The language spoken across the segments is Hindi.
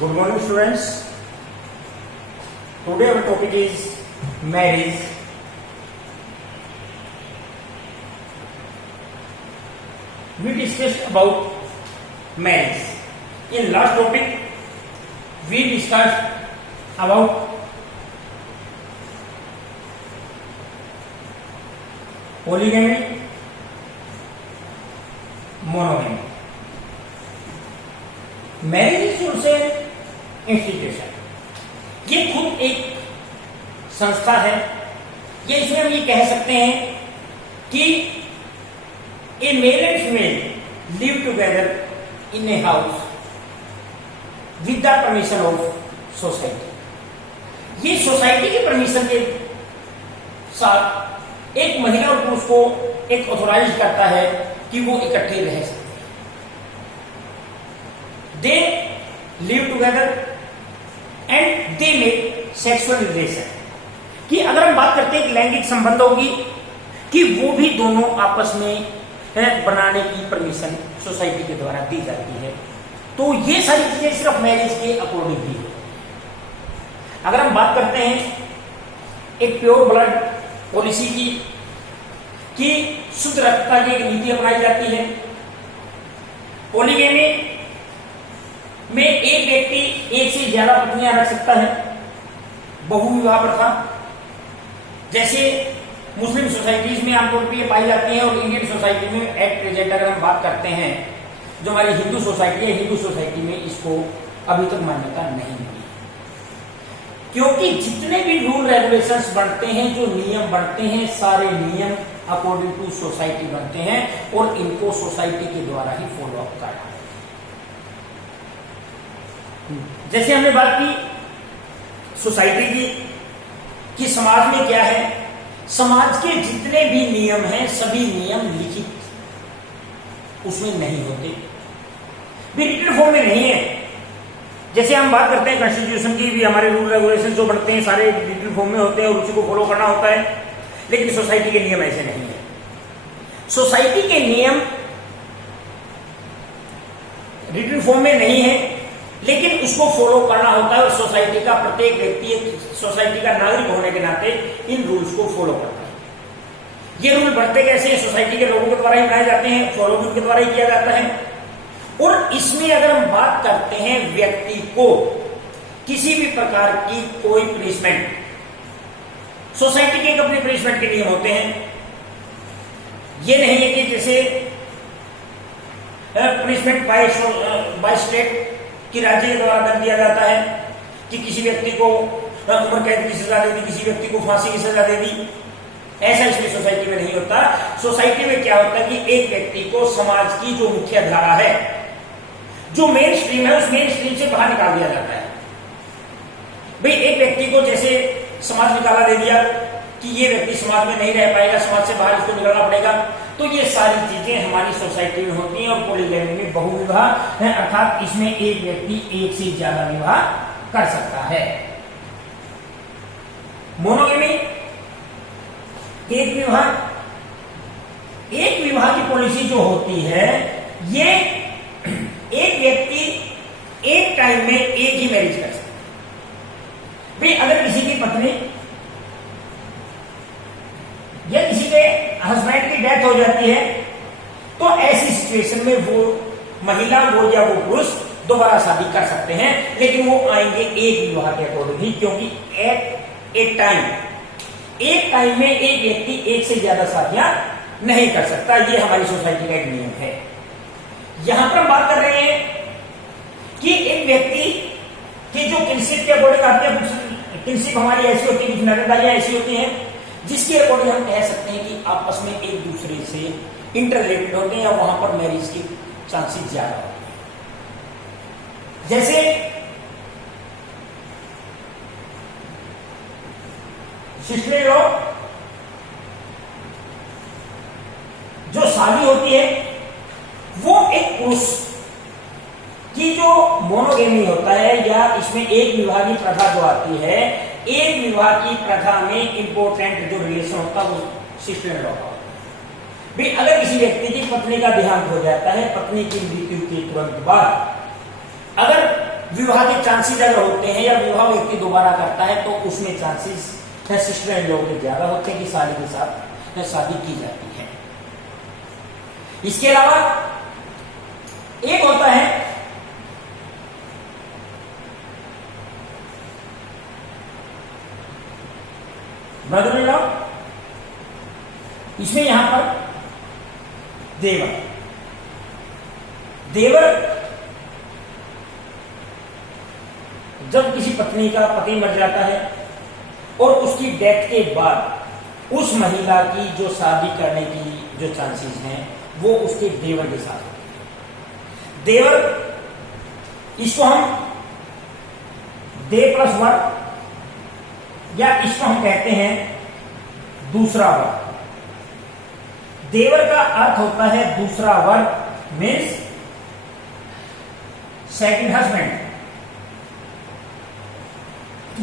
Good morning, students. Today our topic is marriage. We discussed about marriage. In last topic, we discussed about polygamy, monogamy. Marriage is also an institution. ये खुद एक संस्था है. ये इसमें हम ये कह सकते हैं कि a male and female live together in a house with the permission of society. ये सोसाइटी के परमिशन के साथ एक महिला और पुरुष को एक ऑथोराइज करता है कि वो इकट्ठे रह सकते हैं. They live together and they make sexual relation. कि अगर हम बात करते हैं कि लैंगिक संबंध होगी कि वो भी दोनों आपस में बनाने की परमिशन सोसाइटी के द्वारा दी जाती है. तो ये सारी चीजें सिर्फ मैरिज के अकॉर्डिंग ही है. अगर हम बात करते हैं एक प्योर ब्लड पॉलिसी की कि शुद्ध रक्तता की एक नीति अपनाई जाती है. पॉलीगैमी में एक व्यक्ति एक से ज्यादा पत्नियां रख सकता है. बहुविवाह प्रथा जैसे मुस्लिम सोसाइटीज में आमतौर पर ये पाई जाती है और इंडियन सोसाइटी में एट प्रेजेंट अगर हम बात करते हैं जो हमारी हिंदू सोसाइटी है, हिंदू सोसाइटी में इसको अभी तक मान्यता नहीं मिली. क्योंकि जितने भी रूल रेगुलेशंस बनते हैं, जो नियम बनते हैं, सारे नियम अकॉर्डिंग टू सोसाइटी बनते हैं और इनको सोसाइटी के द्वारा ही फॉलो अप करना है. जैसे हमने बात की सोसाइटी की कि समाज में क्या है, समाज के जितने भी नियम हैं सभी नियम लिखित उसमें नहीं होते, भी रिटन फॉर्म में नहीं है. जैसे हम बात करते हैं कॉन्स्टिट्यूशन की, भी हमारे रूल रेगुलेशन जो बनते हैं सारे रिटन फॉर्म में होते हैं और उसी को फॉलो करना होता है. लेकिन सोसाइटी के नियम ऐसे नहीं है. सोसाइटी के नियम रिटन फॉर्म में नहीं है लेकिन उसको फॉलो करना होता है. और सोसाइटी का प्रत्येक व्यक्ति सोसाइटी का नागरिक होने के नाते इन रूल्स को फॉलो करता है. ये रूल बढ़ते कैसे हैं, सोसाइटी के लोगों के द्वारा ही बनाए जाते हैं, फॉलो भी उनके द्वारा ही किया जाता है. और इसमें अगर हम बात करते हैं व्यक्ति को किसी भी प्रकार की कोई पनिशमेंट, सोसाइटी के एक अपने पनिशमेंट के नियम होते हैं. ये नहीं है कि जैसे पनिशमेंट बाय स्टेट कि राज्य के द्वारा दंड दिया जाता है कि किसी व्यक्ति को उम्र कैद की सजा दे दी, किसी व्यक्ति को फांसी की सजा दे दी. ऐसा इसमें सोसाइटी में नहीं होता. सोसाइटी में क्या होता है कि एक व्यक्ति को समाज की जो मुख्य धारा है, जो मेन स्ट्रीम है, उस मेन स्ट्रीम से बाहर निकाल दिया जाता है. भाई एक व्यक्ति को जैसे समाज निकाला दे दिया कि ये व्यक्ति समाज में नहीं रह पाएगा, समाज से बाहर इसको निकलना पड़ेगा. तो ये सारी चीजें हमारी सोसाइटी में होती हैं. और पॉलीगैमी में बहुविवाह है, अर्थात इसमें एक व्यक्ति एक से ज्यादा विवाह कर सकता है. मोनोगैमी एक विवाह की पॉलिसी जो होती है, ये एक व्यक्ति एक टाइम में एक ही मैरिज कर सकता है. भाई अगर किसी की पत्नी या किसी के हस्बैंड की डेथ हो जाती है तो ऐसी सिचुएशन में वो महिला वो या वो पुरुष दोबारा शादी कर सकते हैं. लेकिन वो आएंगे एक विवाह के अकॉर्डिंग ही, क्योंकि एक टाइम में एक व्यक्ति एक से ज्यादा शादियां नहीं कर सकता. ये हमारी सोसाइटी का एक नियम है. यहां पर हम बात कर रहे हैं कि एक व्यक्ति की जो किनशिप के अकॉर्डिंग आती है, किनशिप हमारी ऐसी होती है, कुछ नातेदारियां ऐसी होती हैं जिसके अकॉर्डिंग हम कह सकते हैं कि आपस में एक दूसरे से इंटररिलेटेड होते हैं या वहां पर मैरिज के चांसेस ज्यादा होते हैं. जैसे सिस्टर लोग जो शादी होती है वो एक पुरुष की जो मोनोगेमी होता है या इसमें एक विवाह की प्रथा जो आती है, एक विवाह की प्रथा में इंपॉर्टेंट जो रिलेशन होता है वो सिस्टर लॉ का होता है. भी अगर किसी व्यक्ति की पत्नी का देहांत हो जाता है, पत्नी की मृत्यु के तुरंत बाद अगर विवाह के चांसेस अगर होते हैं या विवाह व्यक्ति दोबारा करता है तो उसमें चांसेस सिस्टर इन लॉ के ज्यादा होते हैं कि साली के साथ शादी की जाती है। इसके अलावा एक होता है ब्रदर इन लॉ, इसमें यहां पर देवर जब किसी पत्नी का पति मर जाता है और उसकी डेथ के बाद उस महिला की जो शादी करने की जो चांसेस हैं वो उसके देवर के साथ होते हैं। देवर इसको हम दे प्लस वर या इसको हम कहते हैं दूसरा वर। देवर का अर्थ होता है दूसरा वर, मीन्स सेकंड हस्बैंड।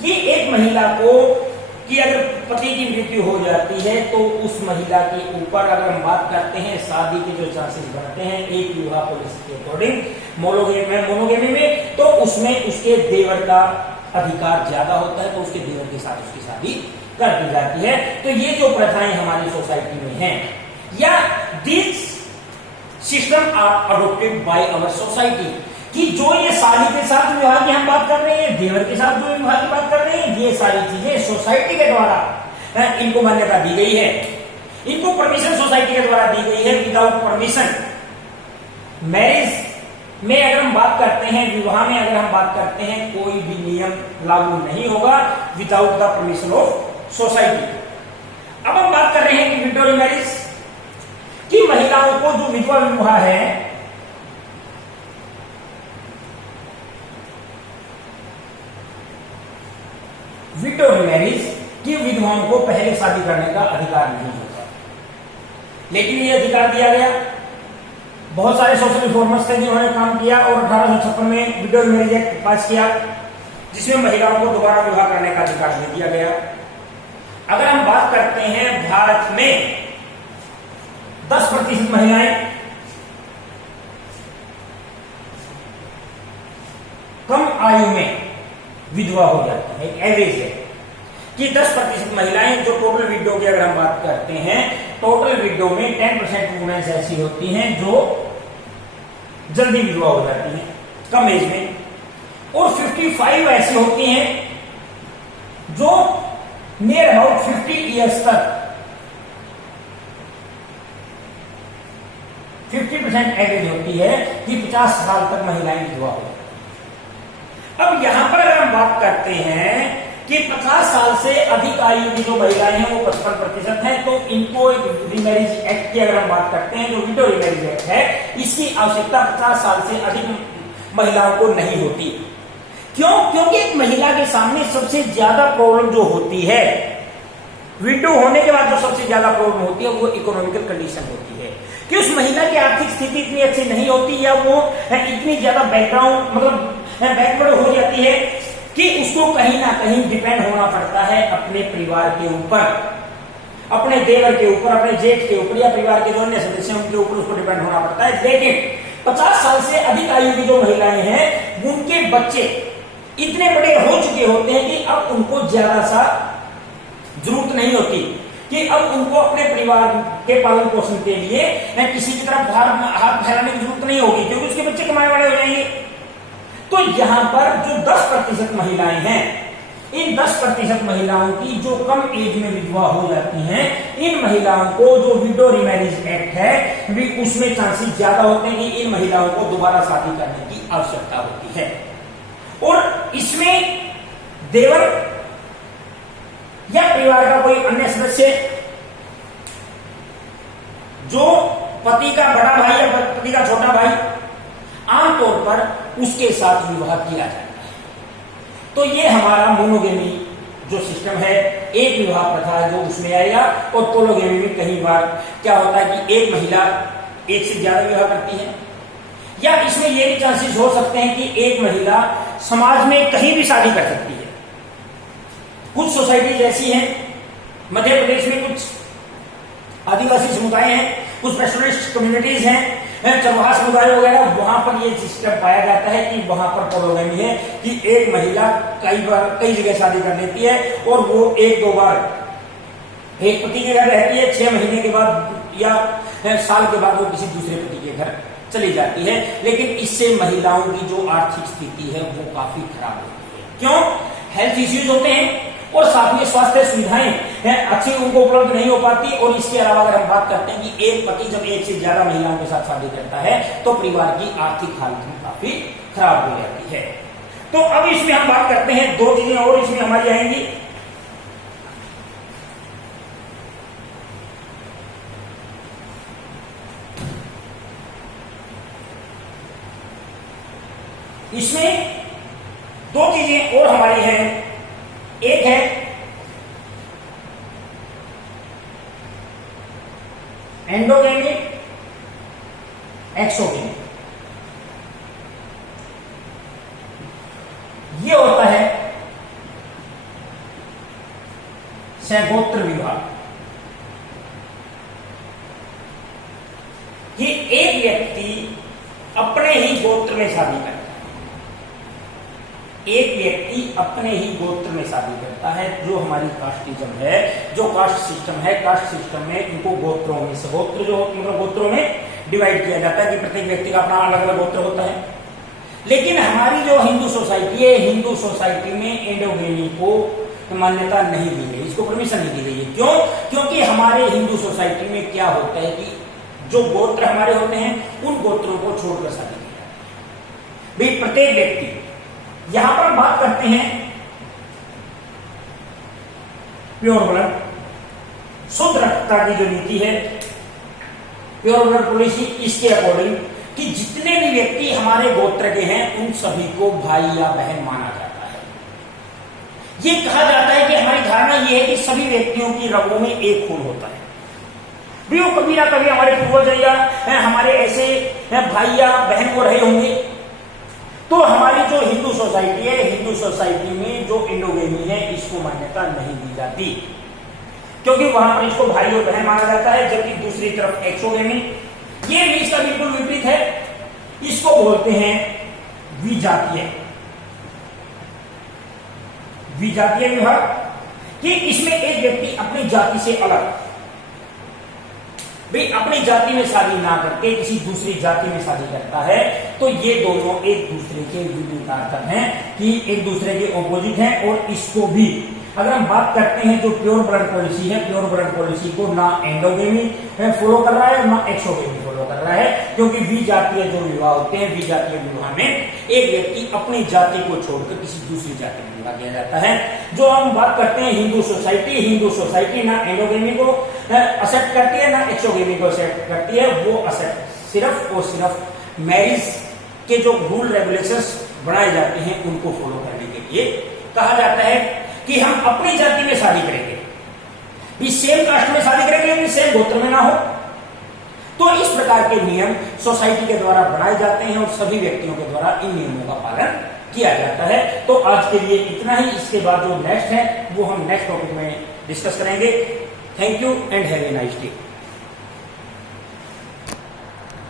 कि एक महिला को कि अगर पति की मृत्यु हो जाती है तो उस महिला के ऊपर अगर हम बात करते हैं शादी के जो चांसेस बनते हैं एक विवाह पॉलिसी के अकॉर्डिंग मोनोगेमी में, तो उसमें उसके देवर का अधिकार ज्यादा होता है, तो उसके देवर के साथ उसकी शादी कर दी जाती है। तो ये जो प्रथाएं हमारी सोसाइटी में हैं या this system are adopted by our society, कि जो ये साली के साथ विवाह की हम बात कर रहे हैं, देवर के साथ जो विवाह की बात कर रहे हैं, ये सारी चीजें सोसाइटी के द्वारा इनको मान्यता दी गई है, इनको परमिशन सोसाइटी के द्वारा दी गई है। विदाउट परमिशन मैरिज में अगर हम बात करते हैं, विवाह में अगर हम बात करते हैं, कोई भी नियम लागू नहीं होगा without the permission of society. अब हम बात कर रहे हैं कि विडो मैरिज की महिलाओं को जो विधवा विवाह है विडो मैरिज की विधवाओं को पहले शादी करने का अधिकार नहीं होता, लेकिन ये अधिकार दिया गया। बहुत सारे सोशल रिफॉर्मर्स थे जिन्होंने काम किया और 1856 में विडो मैरिज एक्ट पास किया जिसमें महिलाओं को दोबारा विवाह करने का अधिकार दे दिया गया। अगर हम बात करते हैं भारत में 10% महिलाएं कम आयु में विधवा हो जाती है। एक एवरेज है कि 10% महिलाएं, जो टोटल विडो की अगर हम बात करते हैं, टोटल विडो में 10% वुमेन्स ऐसी होती हैं जो जल्दी विधवा हो जाती हैं कम एज में, और 55 ऐसी होती हैं जो नियर अबाउट 50 ईयर्स तक 50% एवरेज होती है कि 50 साल तक महिलाएं विधवा हो। अब यहां पर अगर हम बात करते हैं कि 50 साल से अधिक आयु की जो महिलाएं हैं वो 55% है, तो इनको एक रीमैरिज एक्ट की अगर हम बात करते हैं, जो विडो रीमैरिज एक्ट है, इसकी आवश्यकता 50 साल से अधिक महिलाओं को नहीं होती। क्यों? क्योंकि एक महिला के सामने सबसे ज्यादा प्रॉब्लम जो होती है विडो होने के बाद, जो सबसे ज्यादा प्रॉब्लम होती है वो इकोनॉमिकल कंडीशन होती है कि उस महिला की आर्थिक स्थिति इतनी अच्छी नहीं होती या वो इतनी ज्यादा बैकग्राउंड मतलब बैकवर्ड हो जाती है कि उसको कहीं ना कहीं डिपेंड होना पड़ता है अपने परिवार के ऊपर, अपने देवर के ऊपर, अपने जेठ के ऊपर या परिवार के जो अन्य सदस्य हैं उनके ऊपर उसको डिपेंड होना पड़ता है। लेकिन 50 साल से अधिक आयु की जो महिलाएं हैं उनके बच्चे इतने बड़े हो चुके होते हैं कि अब उनको ज्यादा सा जरूरत नहीं होती कि अब उनको अपने परिवार के पालन पोषण के लिए किसी की तरफ हाथ फैलाने की जरूरत नहीं होगी, क्योंकि उसके बच्चे कमाने वाले हो जाएंगे। तो यहां पर जो 10% महिलाएं हैं, इन 10% महिलाओं की जो कम एज में विधवा हो जाती हैं, इन महिलाओं को जो विडो रीमैरिज एक्ट है भी उसमें चांसेस ज्यादा होते हैं कि इन महिलाओं को दोबारा शादी करने की आवश्यकता होती है। और इसमें देवर या परिवार का कोई अन्य सदस्य जो पति का बड़ा भाई या पति का छोटा भाई, आमतौर पर उसके साथ विवाह किया जाता है। तो ये हमारा मोनोगेमी जो सिस्टम है, एक विवाह प्रथा है जो उसमें आएगा। और पोलोगेमी में कई बार क्या होता है कि एक महिला एक से ज्यादा विवाह करती है, या इसमें ये भी चांसेस हो सकते हैं कि एक महिला समाज में कहीं भी शादी कर सकती है। कुछ सोसाइटीज ऐसी हैं, मध्य प्रदेश में कुछ आदिवासी समुदाय हैं, कुछ स्पेशलिस्ट कम्युनिटीज हैं चरवाहा समुदाय वगैरह, वहां पर ये सिस्टम पाया जाता है कि वहां पर पोलोगैमी है कि एक महिला कई जगह शादी कर लेती है और वो एक दो बार एक पति के घर रहती है, 6 महीने के बाद या साल के बाद वो किसी दूसरे पति के घर चली जाती है। लेकिन इससे महिलाओं की जो आर्थिक स्थिति है वो काफी खराब होती है। क्यों? हेल्थ इश्यूज होते हैं और साथ में स्वास्थ्य सुविधाएं अच्छी उनको उपलब्ध नहीं हो पाती। और इसके अलावा अगर हम बात करते हैं कि एक पति जब एक से ज्यादा महिलाओं के साथ शादी करता है तो परिवार की आर्थिक हालत में काफी खराब हो जाती है। तो अब इसमें हम बात करते हैं, 2 चीजें और इसमें हमारी आएंगी। इसमें 2 चीजें और हमारी हैं। एक है एंडोगेमी, एक्सोगेमी। ये होता है सहगोत्र विवाह, कि एक व्यक्ति अपने ही गोत्र में शादी करता है। एक व्यक्ति अपने ही गोत्र में शादी करता है। जो हमारी कास्टिज्म है, जो कास्ट सिस्टम है, कास्ट सिस्टम में इनको गोत्रों में, सगोत्र जो मतलब गोत्रों में डिवाइड किया जाता है कि प्रत्येक व्यक्ति का अपना अलग अलग गोत्र होता है। लेकिन हमारी जो हिंदू सोसाइटी है, हिंदू सोसाइटी में एंडोगेमी को मान्यता नहीं दी गई, इसको परमिशन नहीं दी गई है। क्यों? क्योंकि हमारे हिंदू सोसाइटी में क्या होता है कि जो गोत्र हमारे होते हैं उन गोत्रों को छोड़कर शादी की जाती है। भाई प्रत्येक व्यक्ति, यहां पर हम बात करते हैं प्योर ब्लड, शुद्ध रक्तता की जो नीति है, प्योर ब्लड पॉलिसी, इसके अकॉर्डिंग कि जितने भी व्यक्ति हमारे गोत्र के हैं उन सभी को भाई या बहन माना जाता है। ये कहा जाता है कि हमारी धारणा यह है कि सभी व्यक्तियों की रगों में एक खून होता है। भी वो कभी ना कभी हमारे पूर्वज या हमारे ऐसे भाई या बहन को रहे होंगे। तो हमारी जो हिंदू सोसाइटी है, हिंदू सोसाइटी में जो एंडोगेमी है इसको मान्यता नहीं दी जाती, क्योंकि वहां पर इसको भाई और बहन माना जाता है। जबकि दूसरी तरफ एक्सोगेमी, ये भी इसका बिल्कुल विपरीत है। इसको बोलते हैं विजातीय विवाह, कि इसमें एक व्यक्ति अपनी जाति से अलग, भाई अपनी जाति में शादी ना करके किसी दूसरी जाति में शादी करता है। तो ये दोनों एक दूसरे के विरुद्धार्थक हैं, कि एक दूसरे के ऑपोजिट हैं। और इसको भी अगर हम बात करते हैं, जो प्योर ब्लड पॉलिसी है, प्योर ब्लड पॉलिसी को ना एंडोगेमी फॉलो कर रहा है ना एक्सोगेमी फॉलो कर रहा है। क्योंकि विजातीय जो विवाह होते हैं, विजातीय विवाह में एक व्यक्ति अपनी जाति को छोड़कर किसी दूसरी जाति में विवाह किया जाता है। जो हम बात करते हैं हिंदू सोसाइटी ना एंडोगेमी को एक्सेप्ट करती है ना एक्सोगेमी को एक्सेप्ट करती है। वो एक्सेप्ट सिर्फ और सिर्फ मैरिज के जो रूल रेगुलेशंस बनाए जाते हैं उनको फॉलो करने के लिए कहा जाता है कि हम अपनी जाति में शादी करेंगे, इस सेम कास्ट में शादी करेंगे लेकिन सेम गोत्र में ना हो। तो इस प्रकार के नियम सोसाइटी के द्वारा बनाए जाते हैं और सभी व्यक्तियों के द्वारा इन नियमों का पालन किया जाता है। तो आज के लिए इतना ही। इसके बाद जो नेक्स्ट है वो हम नेक्स्ट टॉपिक में डिस्कस करेंगे। Thank you and have a nice day.